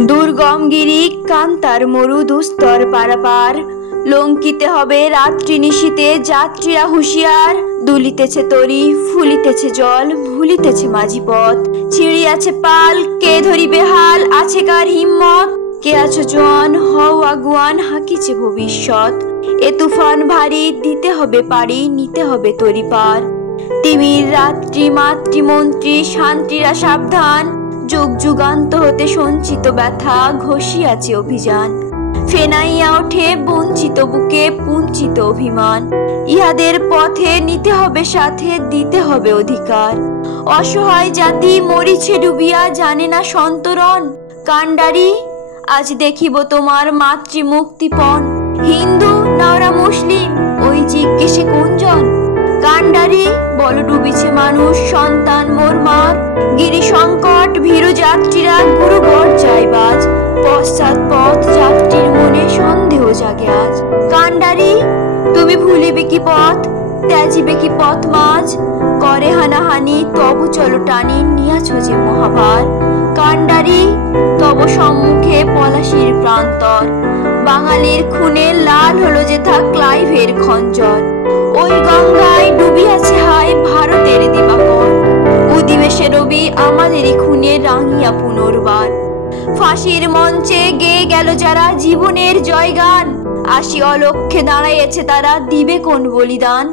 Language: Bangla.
দুর্গম গিরি কান্তার মরু দুস্তর পারাপার, লঙ্কিতে হবে রাত্রি নিশীতে যাত্রীরা হুঁশিয়ার। দুলিতেছে তরি, ফুলিতেছে জল, ভুলিতেছে মাঝি পথ, ছিঁড়িয়াছে পাল, কে ধরিবে হাল, আছে কার হিম্মত? কে আছো জোয়ান, হও আগুয়ান, হাঁকিছে ভবিষ্যৎ। এ তুফান ভারী, দিতে হবে পারি, নিতে হবে তরি পার। তিমির রাত্রি মাতৃমন্ত্রী শান্তিরা সাবধান, যুগ যুগান্ত হতে সঞ্চিত ব্যথা ঘষিয়াছে অভিযান। ফেনাইয়া ওঠে বঞ্চিত বুকে পুঞ্চিত অভিমান, ইহাদের পথে নিতে হবে সাথে, দিতে হবে অধিকার। অসহায় জাতি মরিছে ডুবিয়া, জানে না সন্তরণ। কান্ডারি, আজ দেখিব তোমার মাতৃমুক্তিপণ। হিন্দু না ওরা মুসলিম, ওই জিজ্ঞেসে কোনজন? কান্ডারি, বল ডুবিছে মানুষ সন্তান মোর মার। গিরি সংকট ভীরু যাত্রীরা গুরু গর্জায় বাজ, পশ্চাৎ পথ যাত্রীর মনে সন্দেহ জাগে আজ। কান্ডারি, তুমি ভুলিবে কি পথ, ত্যাজিবে কি পথ মাঝ? করে হানাহানি তবু চলো টানি, নিয়াছ যে মহাভার। কান্ডারি, তব সম্মুখে পলাশির প্রান্তর, বাঙালির খুনে লাল হলো যেথা ক্লাইভের খঞ্জর। ওই গঙ্গায় ডুবিয়াছে হায় ভারতের দিবাকর, উদিবেশে রবি আমাদেরই খুনে রাঙিয়া পুনর্বার। ফাঁসির মঞ্চে গেয়ে গেল যারা জীবনের জয়গান, আসি অলক্ষ্যে দাঁড়াইয়াছে তারা, দিবে কোন বলিদান?